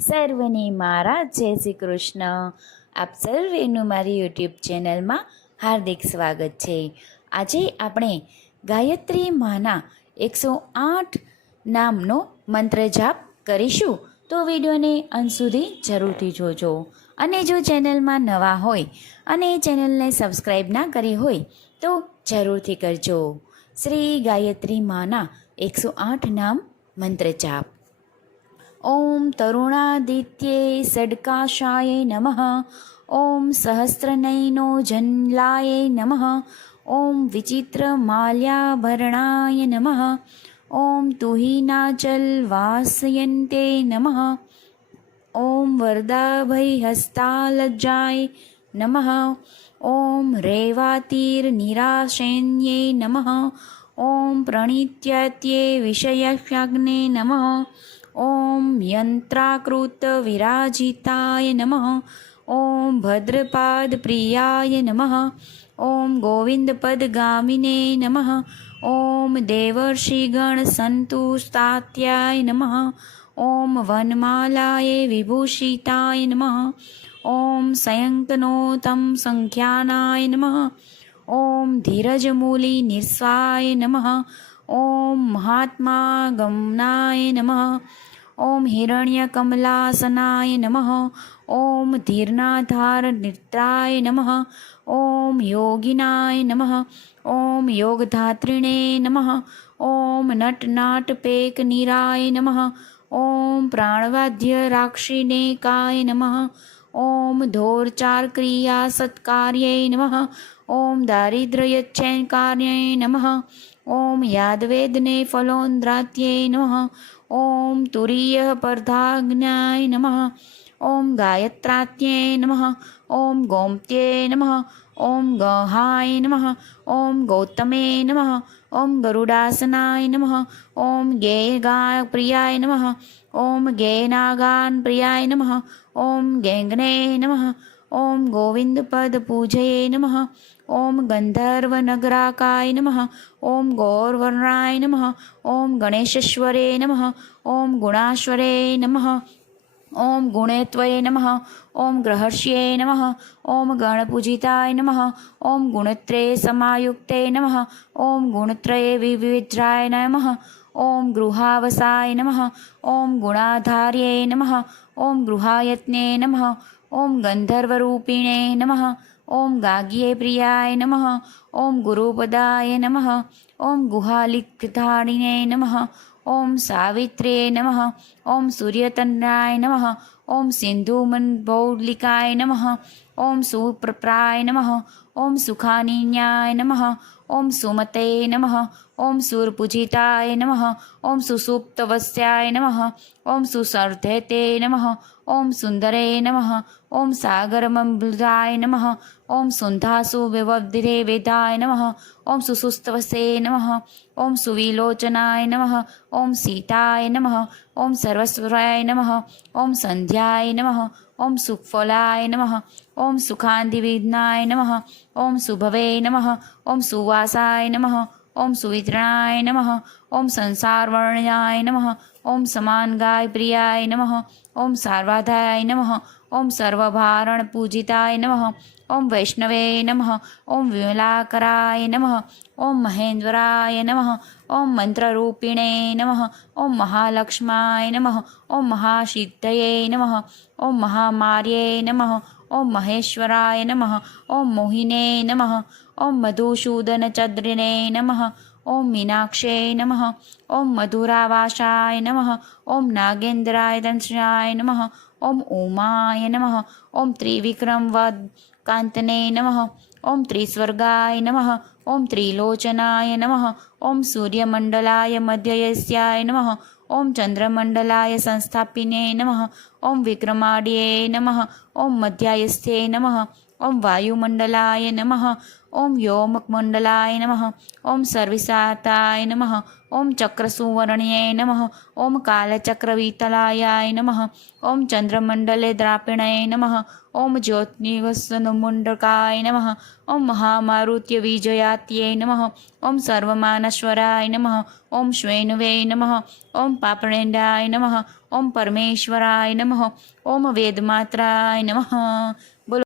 સર્વને મારા જય શ્રી કૃષ્ણ. આપ સર્વેનું મારી યુટ્યુબ ચેનલમાં હાર્દિક સ્વાગત છે. આજે આપણે ગાયત્રી માના 108 નામનો મંત્ર જાપ કરીશું. તો વિડીયોને અંત સુધી જરૂરથી જોજો. અને જો ચેનલમાં નવા હોય અને ચેનલને સબસ્ક્રાઈબ ના કરી હોય તો જરૂરથી કરજો. શ્રી ગાયત્રી માના 108 નામ મંત્ર જાપ. ઓમ તરુણાદિત્યે સડકાશાય નમઃ. ઓમ સહસ્રનયનો જનલાય નમઃ. ઓમ વિચિત્રમાલ્યાભરણાય નમઃ. ઓમ તુહિનાચલ વાસયન્તે નમઃ. ઓમ વરદાભયહસ્તાલજ્જાય નમઃ. ઓમ રેવાતિર્નિરાશેન્યે નમઃ. ઓમ પ્રણિત્યત્યે વિષયક્ષાગ્ને નમઃ. ઓમ યંત્રાકૃત વિરાજિતાય નમઃ. ઓમ ભદ્રપાદપ્રિયાય નમઃ. ઓમ ગોવિંદપદગામિને નમઃ. ઓમ દેવર્ષિગણ સંતુષ્ટાત્યાય નમઃ. ઓમ વનમાલાય વિભૂષિતાય નમઃ. ઓમ સંયંતનોતમ સંખ્યાનાય નમઃ. ઓમ ધીરજમૂલી નિસ્વાય નમઃ. ઓમ મહાત્મા ગમનાય નમઃ. ઓમ હિરણ્યકમલાસનાય નમઃ. ઓમ ધીર્નાધાર નિત્રાય નમઃ. ઓમ યોગિનાય નમઃ. ઓમ યોગધાત્રિણે નમઃ. ઓમ નટનાટપેકનિરાય નમઃ. ઓમ પ્રાણવાદ્ય રાક્ષિણેકાય નમઃ. ઓમ ધોરચારક્રિયા સત્કાર્યે નમઃ. ઓમ દારિદ્ર્યચ્છેન્કાર્યે નમઃ. ઓમ યાદવેદને ફલોન્દ્રાત્યે નમઃ. ઓમ તુરીયપર્ધાજ્ઞાય નમઃ. ઓમ ગાયત્રાત્યે નમઃ. ઓમ ગોમત્યે નમઃ. ઓમ ગહાય નમઃ. ઓમ ગૌતમે નમઃ. ઓમ ગરુડાસનાય નમઃ. ઓમ ગેયગાય પ્રિયાય નમઃ. ઓમ ગેયનાગાન પ્રિયાય નમઃ. ઓમ ગેંગને નમઃ. ઓમ ગોવિંદપદ પૂજયે નમઃ. ઓમ ગંધર્વનગરાકાય નમઃ. ઓમ ગૌરવર્ણાય નમઃ. ઓમ ગણેશેશ્વરે નમઃ. ઓમ ગુણાશ્વરે નમઃ. ઓમ ગુણેત્વયે નમઃ. ઓમ ગ્રહર્ષ્યે નમઃ. ઓમ ગણપૂજિતાય નમઃ. ઓમ ગુણત્રયે સમાયુક્તે નમઃ. ઓમ ગુણત્રયે વિવિધ્રાય નમઃ. ઓમ ગૃહાવસાય નમઃ. ઓમ ગુણાધાર્યે નમઃ. ઓમ ગૃહાયત્ને નમઃ. ઓમ ગંધર્વરૂપિણે નમઃ. ઓમ ગાગ્યે પ્રિયાય નમઃ. ઓમ ગુરુપદાય નમઃ. ઓમ ગુહાલિકધારિણે નમઃ. ઓમ સાવિત્રે નમઃ. ઓમ સૂર્યતન્રાય નમઃ. ઓમ સિંધુમનભૌલિકાય નમઃ. ઓમ સુપ્રપ્રાય નમઃ. ઓમ સુખાનિન્યાય નમઃ. ઓમ સુમતે નમઃ. ઓમ સુરપૂજિતાય નમઃ. ઓમ સુસુપ્તવસ્યાય નમઃ. ઓમ સુસર્ધેતે નમઃ. ઓમ સુંદરે નમઃ. ઓમ સાગરમંબુધાય નમઃ. ઓમ સુંધાસુ વિવબ્ધિરે વેદાય નમઃ. ઓમ સુસુસ્તવસે નમઃ. ઓમ સુવિલોચનાય નમઃ. ઓમ સીતાય નમઃ. ઓમ સર્વસ્વરાય નમઃ. ઓમ સંધ્યાય નમઃ. ઓમ સુફલાય નમઃ. ઓમ સુખાંતિવિઘ્નાય નમઃ. ઓમ સુભવે નમઃ. ઓમ સુવાસાય નમઃ. ઓમ સુવિતરણાય નમઃ. ઓમ સંસારવર્ણયાય નમઃ. ઓમ સમાનગાય પ્રિયાય નમઃ. ઓમ સાર્વાધાય નમઃ. ઓમ સર્વભારણ પૂજિતાય નમઃ. ઓમ વૈષ્ણવે નમઃ. ઓમ વિમલાકરાય નમઃ. ઓમ મહેન્દ્રાય નમઃ. ઓમ મંત્રરૂપિણે નમઃ. ઓમ મહાલક્ષ્માય નમઃ. ઓમ મહાસિદ્ધયે નમઃ. ઓમ મહામાર્યે નમઃ. ઓમ મહેશ્વરાય નમઃ. ઓમ મોહિને નમઃ. ઓમ મધુસૂદનચદ્રિણે નમઃ. ઓમ મીનાક્ષે નમઃ. ઓમ મધુરાવાસાય નમઃ. ઓમ નાગેન્દ્રાય દંશાય નમઃ. ઓમ ઉમાય નમઃ. ઓમ ત્રિવિક્રમવદકાંતને નમઃ. ઓમ ત્રિસ્વર્ગાય નમઃ. ઓમ ત્રિલોચનાય નમઃ. ઓમ સૂર્યમંડલાય મધ્યયસ્યાય નમઃ. ઓમ ચંદ્રમંડલાય સંસ્થાપિને નમઃ. ઓમ વિક્રમાડ્યે નમઃ. ઓમ મધ્યાયસ્થે નમઃ. ઓમ વાયુમંડલાય નમઃ. ઓમ વ્યોમકમંડલાય નમઃ. ઓમ સર્વિસાતાય નમઃ. ઓમ ચક્રસુવર્ણ્યે નમઃ. ઓમ કાલચક્રવિતલાયાય નમઃ. ઓમ ચંદ્રમંડલે દ્રાપિણે નમઃ. ઓમ જ્યોતિનિવસનમુંડકાય નમઃ. ઓમ મહામારુત્ય વિજયાત્યે નમઃ. ઓમ સર્વમાનશ્વરાય નમઃ. ઓમ શ્વેનવે નમઃ. ઓમ પાપણેન્ડાય નમઃ. ઓમ પરમેશ્વરાય નમઃ. ઓમ વેદમાત્રાય નમઃ. બોલો